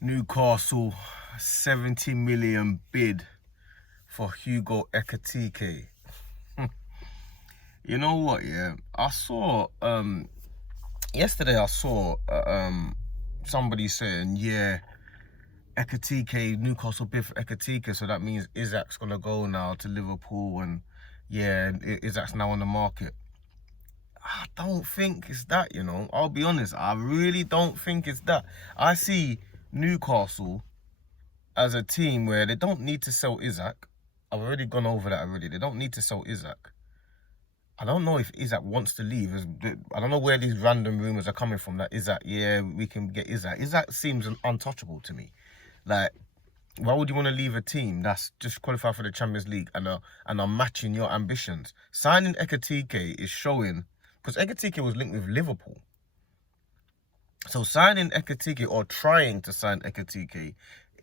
Newcastle 70 million bid for HUGE Ekitike. You know what, yeah? I saw yesterday I saw somebody saying, yeah, Ekitike, Newcastle bid for Ekitike, so that means Isaac's gonna go now to Liverpool, and yeah, Isaac's now on the market. I don't think it's that, you know. I'll be honest, I really don't think it's that. I see Newcastle as a team where they don't need to sell Isaac. I've already gone over that already. They don't need to sell Isaac. I don't know if Isaac wants to leave. I don't know where these random rumours are coming from that Isaac, yeah, we can get Isaac. Isaac seems untouchable to me. Like, why would you want to leave a team that's just qualified for the Champions League and are matching your ambitions? Signing Ekitike is showing, because Ekitike was linked with Liverpool. So signing Ekitike or trying to sign Ekitike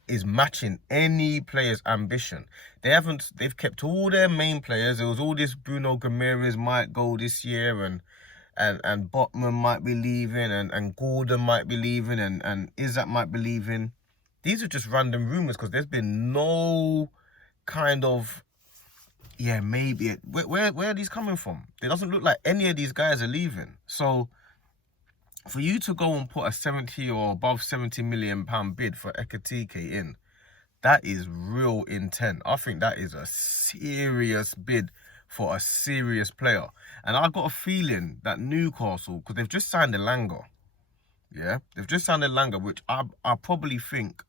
is matching any player's ambition. They've kept all their main players. There was all this Bruno Guimaraes might go this year, and Botman might be leaving, and Gordon might be leaving, and Isaac might be leaving. These are just random rumours because there's been no kind of, yeah, maybe. Where are these coming from? It doesn't look like any of these guys are leaving. So for you to go and put a 70 or above 70 million pound bid for Ekitike in, that is real intent. I think that is a serious bid for a serious player. And I've got a feeling that Newcastle, because they've just signed Elanga, yeah, they've just signed Elanga, which I probably think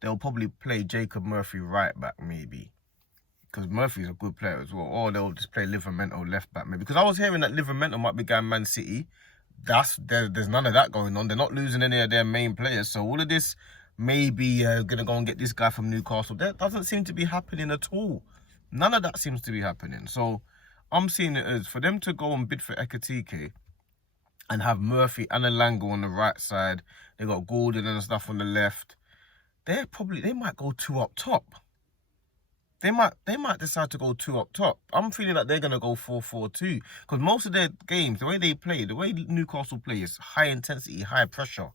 they'll probably play Jacob Murphy right back, maybe, because Murphy's a good player as well. Or they'll just play Livramento left back, maybe. Because I was hearing that Livramento might be going Man City. There's none of that going on. They're not losing any of their main players. So all of this, maybe gonna go and get this guy from Newcastle, that doesn't seem to be happening at all. None of that seems to be happening. So I'm seeing it as, for them to go and bid for Ekitike and have Murphy and Elanga on the right side, they got Gordon and stuff on the left, they might go two up top. They might decide to go two up top. I'm feeling that they're going to go 4-4-2. Because most of their games, the way they play, the way Newcastle play is high intensity, high pressure.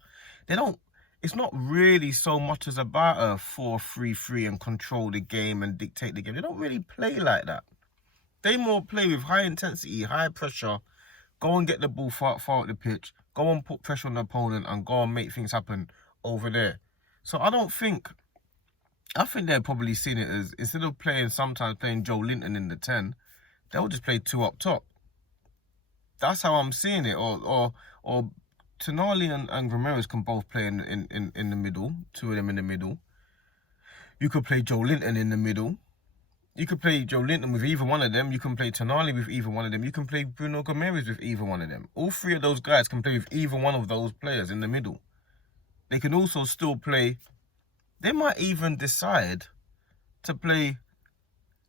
It's not really so much as about a 4-3-3 and control the game and dictate the game. They don't really play like that. They more play with high intensity, high pressure, go and get the ball far up the pitch, go and put pressure on the opponent and go and make things happen over there. So I think they're probably seeing it as, instead of sometimes playing Joe Linton in the 10, they'll just play two up top. That's how I'm seeing it. Or Tonali and Guimaraes can both play in the middle, two of them in the middle. You could play Joe Linton in the middle. You could play Joe Linton with either one of them. You can play Tonali with either one of them. You can play Bruno Guimaraes with either one of them. All three of those guys can play with either one of those players in the middle. They can also still play. They might even decide to play,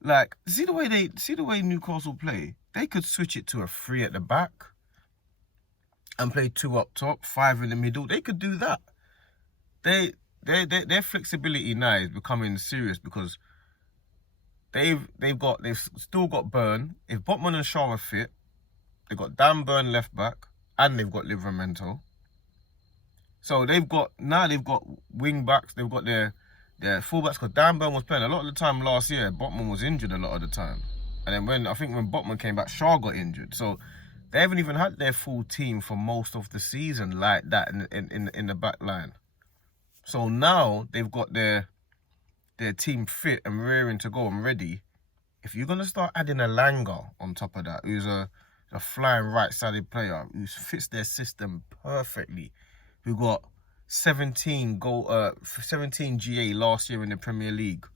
like, see the way Newcastle play. They could switch it to a 3 at the back and play 2 up top, 5 in the middle. They could do that. Their flexibility now is becoming serious, because they've still got Burn. If Botman and Shaw are fit, they've got Dan Burn left back, and they've got Livramento. So they've got wing backs, they've got their fullbacks, because Dan Burn was playing a lot of the time last year. Botman was injured a lot of the time. And then when Botman came back, Shaw got injured. So they haven't even had their full team for most of the season like that in the back line. So now they've got their team fit and rearing to go and ready. If you're going to start adding Elanga on top of that, who's a flying right-sided player, who fits their system perfectly, who got 17 GA last year in the Premier League.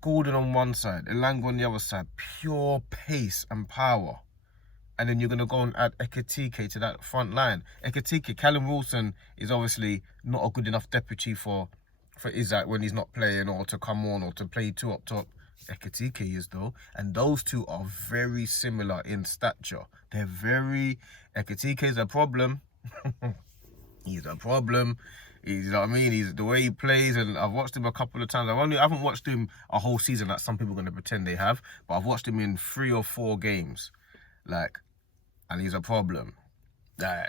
Gordon on one side, Elanga on the other side, pure pace and power. And then you're going to go and add Ekitike to that front line. Ekitike, Callum Wilson is obviously not a good enough deputy for Isaac when he's not playing, or to come on, or to play 2 up top. Ekitike is, though, and those two are very similar in stature. Ekitike is a problem. He's a problem. You know what I mean? He's the way he plays, and I've watched him a couple of times. I haven't watched him a whole season like some people are going to pretend they have, but I've watched him in 3 or 4 games, and he's a problem.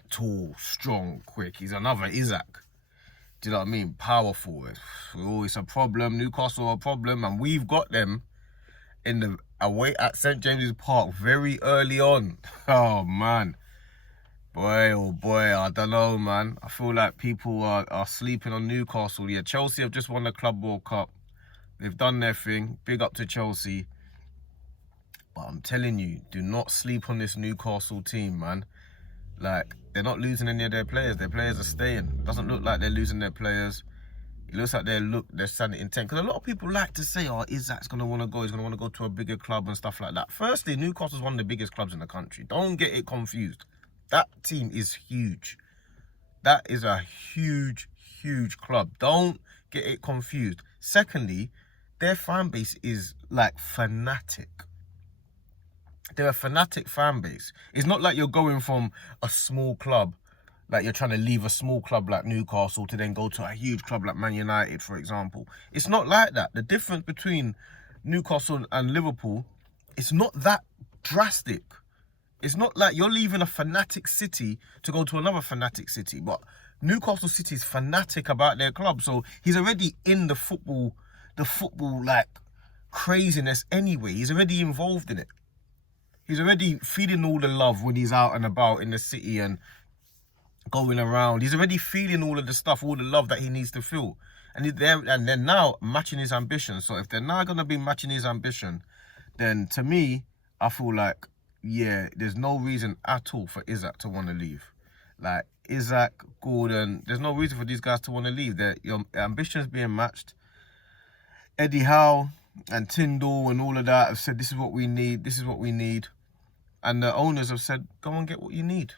Tall, strong, quick. He's another Isaac. Do you know what I mean? Powerful. Oh, it's a problem. Newcastle are a problem, and we've got them in the away at St James's Park very early on. Oh man, boy, oh boy, I don't know, man. I feel like people are sleeping on Newcastle. Yeah, Chelsea have just won the Club World Cup. They've done their thing. Big up to Chelsea. But I'm telling you, do not sleep on this Newcastle team, man. Like, they're not losing any of their players. Their players are staying. It doesn't look like they're losing their players. It looks like they're standing intent. Because a lot of people like to say, oh, Isak's going to want to go. He's going to want to go to a bigger club and stuff like that. Firstly, Newcastle's one of the biggest clubs in the country. Don't get it confused. That team is huge. That is a huge, huge club. Don't get it confused. Secondly, their fan base is like fanatic. They're a fanatic fan base. It's not like you're going from a small club, like you're trying to leave a small club like Newcastle to then go to a huge club like Man United, for example. It's not like that. The difference between Newcastle and Liverpool, it's not that drastic. It's not like you're leaving a fanatic city to go to another fanatic city. But Newcastle City is fanatic about their club. So he's already in the football like craziness anyway. He's already involved in it. He's already feeling all the love when he's out and about in the city and going around. He's already feeling all of the stuff, all the love that he needs to feel. And they're now matching his ambition. So if they're now going to be matching his ambition, then to me, I feel like, yeah, there's no reason at all for Isak to want to leave. Like, Isak, Gordon, there's no reason for these guys to want to leave. Your ambition's being matched. Eddie Howe and Tyndall and all of that have said, this is what we need, this is what we need. And the owners have said, go and get what you need.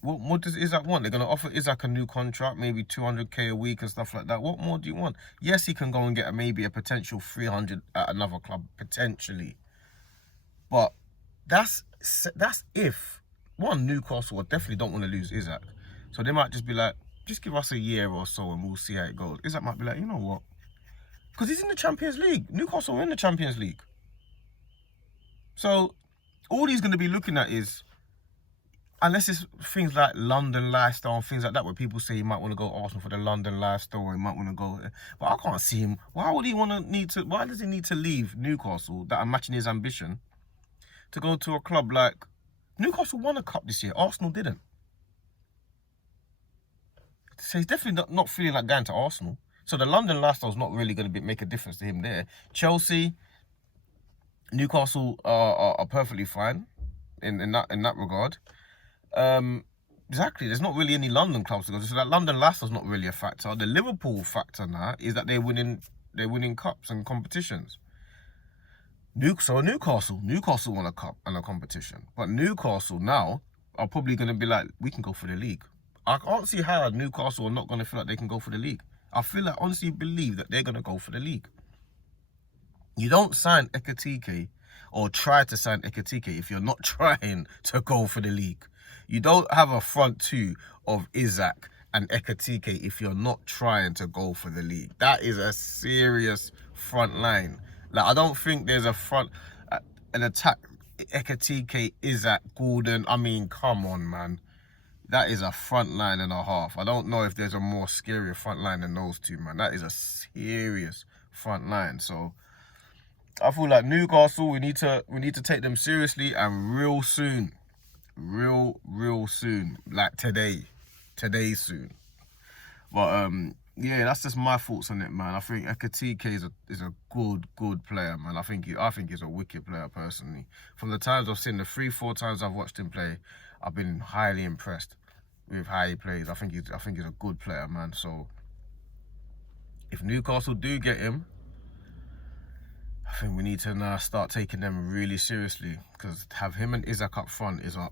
What does Isak want? They're going to offer Isak a new contract, maybe 200k a week and stuff like that. What more do you want? Yes, he can go and get maybe a potential 300 at another club, potentially. But that's if, one, Newcastle definitely don't want to lose Isak. So they might just be like, just give us a year or so and we'll see how it goes. Isak might be like, you know what? Because he's in the Champions League. Newcastle are in the Champions League. So all he's going to be looking at is, unless it's things like London lifestyle and things like that, where people say he might want to go Arsenal for the London lifestyle, or he might want to go. But I can't see him. Why does he need to leave Newcastle that are matching his ambition to go to a club like Newcastle won a cup this year? Arsenal didn't. So he's definitely not feeling like going to Arsenal. So the London lifestyle is not really going to make a difference to him there. Chelsea, Newcastle are perfectly fine in that regard. Exactly. There's not really any London clubs to go to, so that London lifestyle is not really a factor. The Liverpool factor now is that they're winning cups and competitions. Newcastle won a cup and a competition, but Newcastle now are probably going to be like, we can go for the league. I can't see how Newcastle are not going to feel like they can go for the league. I feel like, honestly believe that they're going to go for the league. You don't sign Ekitike or try to sign Ekitike if you're not trying to go for the league. You don't have a front two of Isak and Ekitike if you're not trying to go for the league. That is a serious front line. Like, I don't think there's a front, an attack, Ekitike, Isak, Gordon. I mean, come on, man. That is a front line and a half. I don't know if there's a more scarier front line than those two, man. That is a serious front line. So I feel like Newcastle, we need to take them seriously and real soon. Real soon. Like today soon. But yeah, that's just my thoughts on it, man. I think Ekitike is a good player, man. I think he's a wicked player personally. From the times I've seen, the 3-4 times I've watched him play, I've been highly impressed with how he plays. I think he's a good player, man. So if Newcastle do get him, I think we need to now start taking them really seriously, because to have him and Isak up front is an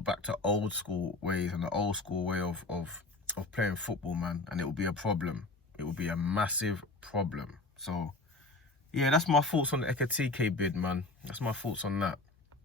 back to old school ways and the old school way of playing football, man. And it will be a problem. It will be a massive problem. So yeah, that's my thoughts on the Ekitike bid, man. That's my thoughts on that.